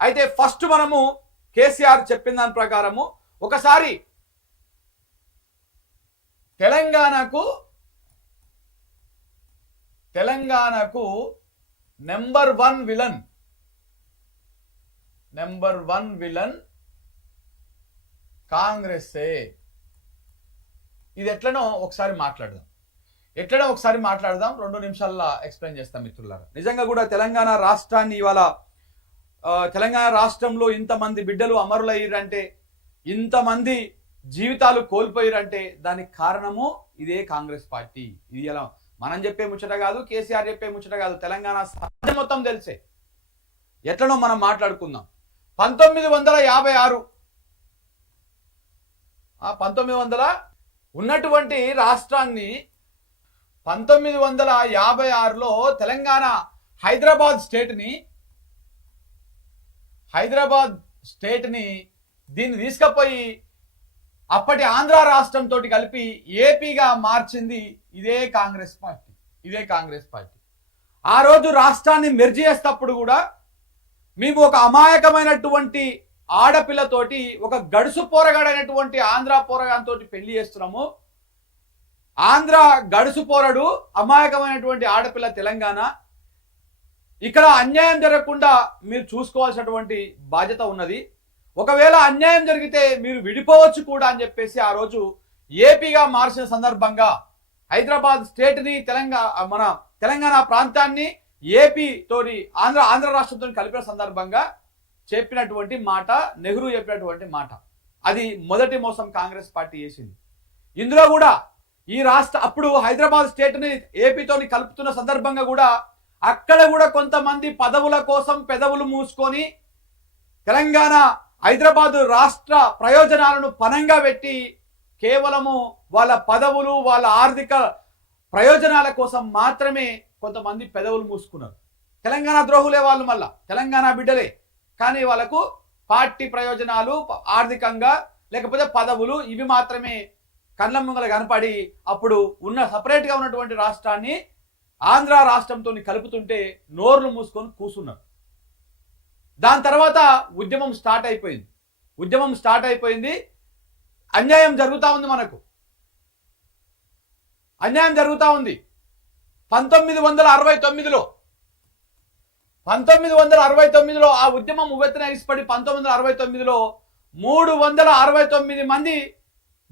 అయితే ఫస్ట్ మనము కేసీఆర్ చెప్పిన దాని ప్రకారము ఒకసారి తెలంగాణకు నెంబర్ వన్ విలన్ కాంగ్రెస్సే. ఇది ఎట్లనో ఒకసారి మాట్లాడదాం. 2 నిమిషాల్లో ఎక్స్ప్లెయిన్ చేస్తాం మిత్రులారా. నిజంగా కూడా తెలంగాణ రాష్ట్రాన్ని ఇవాళ తెలంగాణ రాష్ట్రంలో ఇంతమంది బిడ్డలు అమరులయ్యారంటే, ఇంతమంది జీవితాలు కోల్పోయారంటే దానికి కారణము ఇదే కాంగ్రెస్ పార్టీ. ఇది ఎలా మనం చెప్పే ముచ్చట కాదు, కేసీఆర్ చెప్పే ముచ్చట కాదు, తెలంగాణ సమాజం మొత్తం తెలిసే. ఎట్లనో మనం మాట్లాడుకుందాం. 1956 ఉన్నటువంటి రాష్ట్రాన్ని 1956లో తెలంగాణ హైదరాబాద్ స్టేట్ని దీన్ని తీసుకుపోయి అప్పటి ఆంధ్ర రాష్ట్రంతో కలిపి ఏపీగా మార్చింది ఇదే కాంగ్రెస్ పార్టీ. ఆ రోజు రాష్ట్రాన్ని మెర్జ్ చేసేటప్పుడు కూడా మేము ఒక అమాయకమైనటువంటి ఆడపిల్లతోటి, ఒక గడుసు పోరగాడైనటువంటి ఆంధ్ర పోరగాంతో పెళ్లి చేస్తున్నాము. ఆంధ్ర గడుసు పోరడు, అమాయకమైనటువంటి ఆడపిల్ల తెలంగాణ. ఇక్కడ అన్యాయం జరగకుండా మీరు చూసుకోవాల్సినటువంటి బాధ్యత ఉన్నది. ఒకవేళ అన్యాయం జరిగితే మీరు విడిపోవచ్చు కూడా అని చెప్పేసి ఆ రోజు ఏపీగా మార్చిన సందర్భంగా హైదరాబాద్ స్టేట్ని మన తెలంగాణ ప్రాంతాన్ని ఏపీ తోటి ఆంధ్ర రాష్ట్రంతో కలిపిన సందర్భంగా చెప్పినటువంటి మాట, నెహ్రూ చెప్పినటువంటి మాట. అది మొదటి మోసం కాంగ్రెస్ పార్టీ చేసింది. ఇందులో కూడా ఈ అప్పుడు హైదరాబాద్ స్టేట్ని ఏపీతోని కలుపుతున్న సందర్భంగా కూడా అక్కడ కూడా కొంతమంది పదవుల కోసం పెదవులు మూసుకొని తెలంగాణ హైదరాబాద్ రాష్ట్ర ప్రయోజనాలను పనంగా పెట్టి కేవలము వాళ్ళ పదవులు, వాళ్ళ ఆర్థిక ప్రయోజనాల కోసం మాత్రమే కొంతమంది పెదవులు మూసుకున్నారు. తెలంగాణ ద్రోహులే వాళ్ళు, మళ్ళా తెలంగాణ బిడ్డలే, కానీ వాళ్ళకు పార్టీ ప్రయోజనాలు, ఆర్థికంగా లేకపోతే పదవులు ఇవి మాత్రమే కళ్ళ ముంగల కనపడి అప్పుడు సపరేట్గా ఉన్నటువంటి రాష్ట్రాన్ని ఆంధ్ర రాష్ట్రంతో కలుపుతుంటే నోర్లు మూసుకొని కూసున్నారు. దాని తర్వాత ఉద్యమం స్టార్ట్ అయిపోయింది. అన్యాయం జరుగుతూ ఉంది, మనకు అన్యాయం జరుగుతూ ఉంది. 1969లో ఆ ఉద్యమం ఉవ్వెత్తున ఎగిసిపడి 1969లో 369 మంది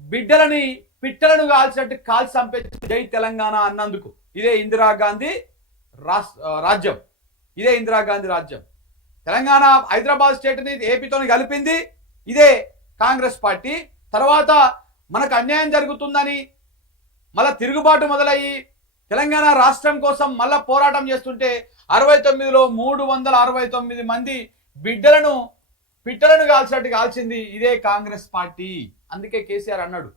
బిడ్డలని పిట్టలను కాల్చినట్టు కాల్చి చంపేసి జై తెలంగాణ అన్నందుకు ఇదే ఇందిరాగాంధీ రాజ్యం. తెలంగాణ హైదరాబాద్ స్టేట్ని ఏపీతో కలిపింది ఇదే కాంగ్రెస్ పార్టీ. తర్వాత మనకు అన్యాయం జరుగుతుందని మళ్ళా తిరుగుబాటు మొదలయ్యి తెలంగాణ రాష్ట్రం కోసం మళ్ళా పోరాటం చేస్తుంటే 69లో 369 మంది పిట్టలను కాల్చినట్టు కాల్చింది ఇదే కాంగ్రెస్ పార్టీ. అందుకే కేసీఆర్ అన్నాడు,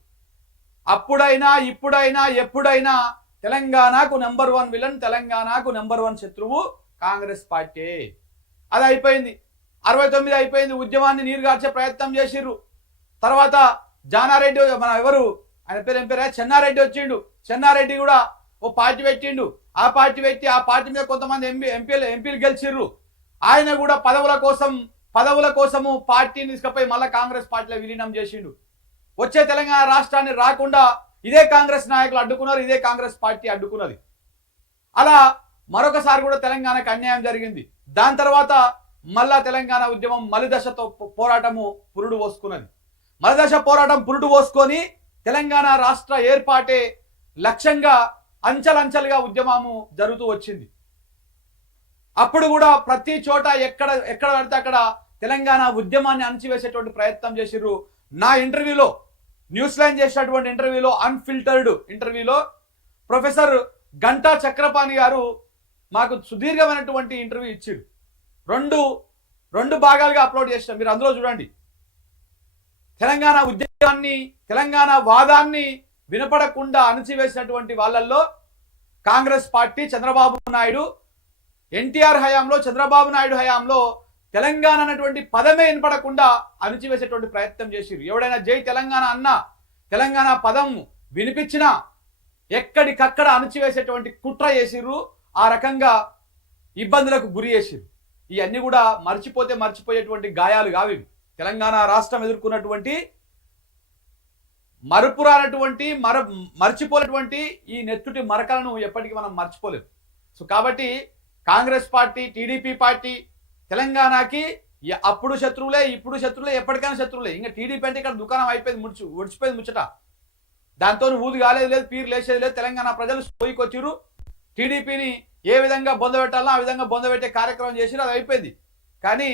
అప్పుడైనా ఇప్పుడైనా ఎప్పుడైనా తెలంగాణకు నెంబర్ 1 విలన్, తెలంగాణకు నెంబర్ 1 శత్రువు కాంగ్రెస్ పార్టీ. అది అయిపోయింది. 69 అయిపోయింది. ఉద్యమాన్ని నీరుగార్చే ప్రయత్నం చేసిర్రు. తర్వాత జానారెడ్డి, మన ఎవరు ఆయన పేరు చెన్నారెడ్డి వచ్చిండు. చెన్నారెడ్డి కూడా ఓ పార్టీ పెట్టిండు. ఆ పార్టీ మీద కొంతమంది ఎంపీలు గెలిచిర్రు. ఆయన కూడా పదవుల కోసము పార్టీని తీసుకుపోయి మళ్ళీ కాంగ్రెస్ పార్టీలో విలీనం చేసిండు. వచ్చే తెలంగాణ రాష్ట్రాన్ని రాకుండా ఇదే కాంగ్రెస్ నాయకులు అడ్డుకున్నారు, ఇదే కాంగ్రెస్ పార్టీ అడ్డుకున్నది. అలా మరొకసారి కూడా తెలంగాణకు అన్యాయం జరిగింది. దాని తర్వాత మళ్ళా తెలంగాణ ఉద్యమం మలిదశతో పోరాటము పురుడు పోసుకున్నది. మలిదశ పోరాటం పురుడు పోసుకొని తెలంగాణ రాష్ట్ర ఏర్పాటే లక్ష్యంగా అంచెలంచెలుగా ఉద్యమము జరుగుతూ వచ్చింది. అప్పుడు కూడా ప్రతి చోట ఎక్కడ పడితే అక్కడ తెలంగాణ ఉద్యమాన్ని అణచివేసేటువంటి ప్రయత్నం చేసిర్రు. నా ఇంటర్వ్యూలో, న్యూస్ లైన్ చేసినటువంటి ఇంటర్వ్యూలో, అన్ఫిల్టర్డ్ ఇంటర్వ్యూలో ప్రొఫెసర్ గంటా చక్రపాణి గారు మాకు సుదీర్ఘమైనటువంటి ఇంటర్వ్యూ ఇచ్చారు. రెండు భాగాలుగా అప్లోడ్ చేసినాం, మీరు అందులో చూడండి. తెలంగాణ ఉద్యమాన్ని, తెలంగాణ వాదాన్ని వినపడకుండా అణచివేసినటువంటి వాళ్ళల్లో కాంగ్రెస్ పార్టీ, చంద్రబాబు నాయుడు, ఎన్టీఆర్ హయాంలో, చంద్రబాబు నాయుడు హయాంలో తెలంగాణ అనేటువంటి పదమే వినపడకుండా అణచివేసేటువంటి ప్రయత్నం చేసిర్రు. ఎవడైనా జై తెలంగాణ అన్నా, తెలంగాణ పదం వినిపించినా ఎక్కడికక్కడ అణచివేసేటువంటి కుట్ర చేసిర్రు. ఆ రకంగా ఇబ్బందులకు గురి చేసిర్రు. ఇవన్నీ కూడా మర్చిపోయేటువంటి గాయాలు కావి. తెలంగాణ రాష్ట్రం ఎదుర్కొన్నటువంటి మరుపురానటువంటి మర్చిపోలేటువంటి ఈ నెత్తుటి మరకలను ఎప్పటికీ మనం మర్చిపోలేము. సో కాబట్టి కాంగ్రెస్ పార్టీ, టీడీపీ పార్టీ తెలంగాణకి అప్పుడు శత్రువులే, ఇప్పుడు శత్రువులే, ఎప్పటికైనా శత్రువులే. ఇంకా టీడీపీ అంటే ఇక్కడ దుకాణం అయిపోయింది, ఒడిచిపోయింది ముచ్చట. దాంతో ఊది కాలేదు లేదు, పీరు లేచేది లేదు. తెలంగాణ ప్రజలు పోయికి వచ్చిర్రు. టీడీపీని ఏ విధంగా బొందబెట్టాలో ఆ విధంగా బొందబెట్టే కార్యక్రమం చేసిరు, అది అయిపోయింది. కానీ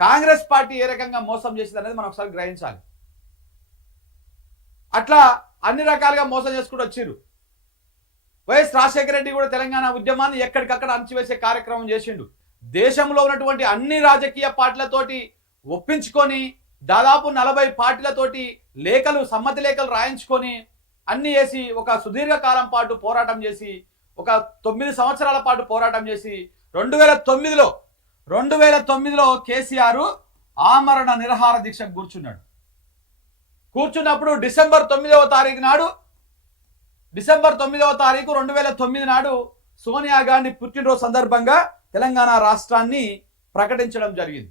కాంగ్రెస్ పార్టీ ఏ రకంగా మోసం చేసింది అనేది మనం ఒకసారి గ్రహించాలి. అట్లా అన్ని రకాలుగా మోసం చేసుకుంటూ వచ్చిర్రు. వైఎస్ రాజశేఖర రెడ్డి కూడా తెలంగాణ ఉద్యమాన్ని ఎక్కడికక్కడ అణచివేసే కార్యక్రమం చేసిండు. దేశంలో ఉన్నటువంటి అన్ని రాజకీయ పార్టీలతోటి ఒప్పించుకొని దాదాపు 40 పార్టీలతోటి సమ్మతి లేఖలు రాయించుకొని అన్ని చేసి ఒక సుదీర్ఘ కాలం పాటు పోరాటం చేసి ఒక 9 సంవత్సరాల పాటు పోరాటం చేసి 2009లో కేసీఆర్ ఆమరణ నిరాహార దీక్షకు కూర్చున్నప్పుడు డిసెంబర్ 9వ తారీఖు 2009 నాడు సోనియా గాంధీ పుట్టినరోజు సందర్భంగా తెలంగాణ రాష్ట్రాన్ని ప్రకటించడం జరిగింది.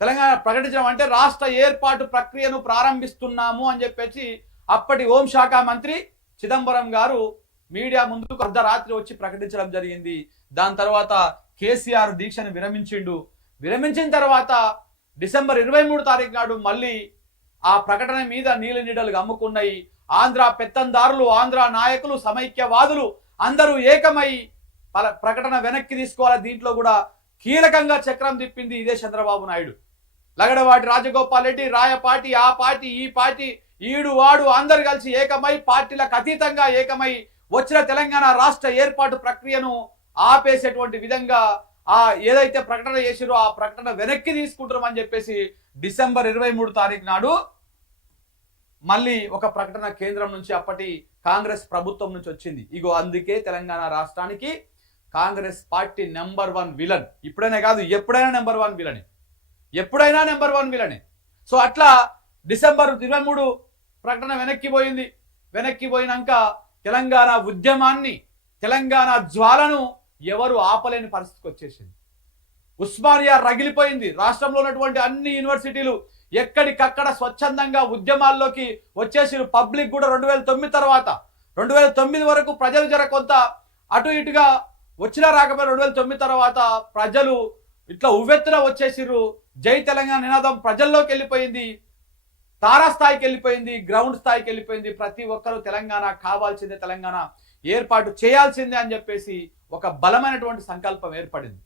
తెలంగాణ ప్రకటించడం అంటే రాష్ట్ర ఏర్పాటు ప్రక్రియను ప్రారంభిస్తున్నాము అని చెప్పేసి అప్పటి హోంశాఖ మంత్రి చిదంబరం గారు మీడియా ముందుకు అర్ధరాత్రి వచ్చి ప్రకటించడం జరిగింది. దాని తర్వాత కేసీఆర్ దీక్షను విరమించిన తర్వాత డిసెంబర్ 23 తారీఖు నాడు మళ్ళీ ఆ ప్రకటన మీద నీడలు అమ్ముకున్నాయి. ఆంధ్ర పెత్తందారులు, ఆంధ్ర నాయకులు, సమైక్యవాదులు అందరూ ఏకమై ప్రకటన వెనక్కి తీసుకోవాలి. దీంట్లో కూడా కీలకంగా చక్రం తిప్పింది ఇదే చంద్రబాబు నాయుడు. లగడవాటి రాజగోపాల్ రెడ్డి, రాయపాటి, ఆ పార్టీ, ఈ పార్టీ, ఈడు వాడు అందరు కలిసి ఏకమై పార్టీలకు అతీతంగా ఏకమై వచ్చిన తెలంగాణ రాష్ట్ర ఏర్పాటు ప్రక్రియను ఆపేసేటువంటి విధంగా ఏదైతే ప్రకటన చేసిరో ఆ ప్రకటన వెనక్కి తీసుకుంటామని చెప్పేసి డిసెంబర్ 23 తారీఖు నాడు మళ్ళీ ఒక ప్రకటన కేంద్రం నుంచి అప్పటి కాంగ్రెస్ ప్రభుత్వం నుంచి వచ్చింది. ఇగో అందుకే తెలంగాణ రాష్ట్రానికి కాంగ్రెస్ పార్టీ నెంబర్ 1 విలన్. ఇప్పుడైనా కాదు, ఎప్పుడైనా నెంబర్ 1 విలనే. సో అట్లా డిసెంబర్ 23 ప్రకటన వెనక్కి పోయినాక తెలంగాణ ఉద్యమాన్ని, తెలంగాణ జ్వాలను ఎవరు ఆపలేని పరిస్థితికి వచ్చేసింది. ఉస్మానియా రగిలిపోయింది. రాష్ట్రంలో ఉన్నటువంటి అన్ని యూనివర్సిటీలు ఎక్కడికక్కడ స్వచ్ఛందంగా ఉద్యమాల్లోకి వచ్చేసి పబ్లిక్ కూడా 2009 వరకు ప్రజలు కొంత అటు ఇటుగా వచ్చినా రాకపోయినా 2009 తర్వాత ప్రజలు ఇట్లా ఉవ్వెత్తున వచ్చేసిర్రు. జై తెలంగాణ నినాదం ప్రజల్లోకి వెళ్ళిపోయింది, తారాస్థాయికి వెళ్ళిపోయింది, గ్రౌండ్ స్థాయికి వెళ్ళిపోయింది. ప్రతి ఒక్కరూ తెలంగాణ కావాల్సిందే, తెలంగాణ ఏర్పాటు చేయాల్సిందే అని చెప్పేసి ఒక బలమైనటువంటి సంకల్పం ఏర్పడింది.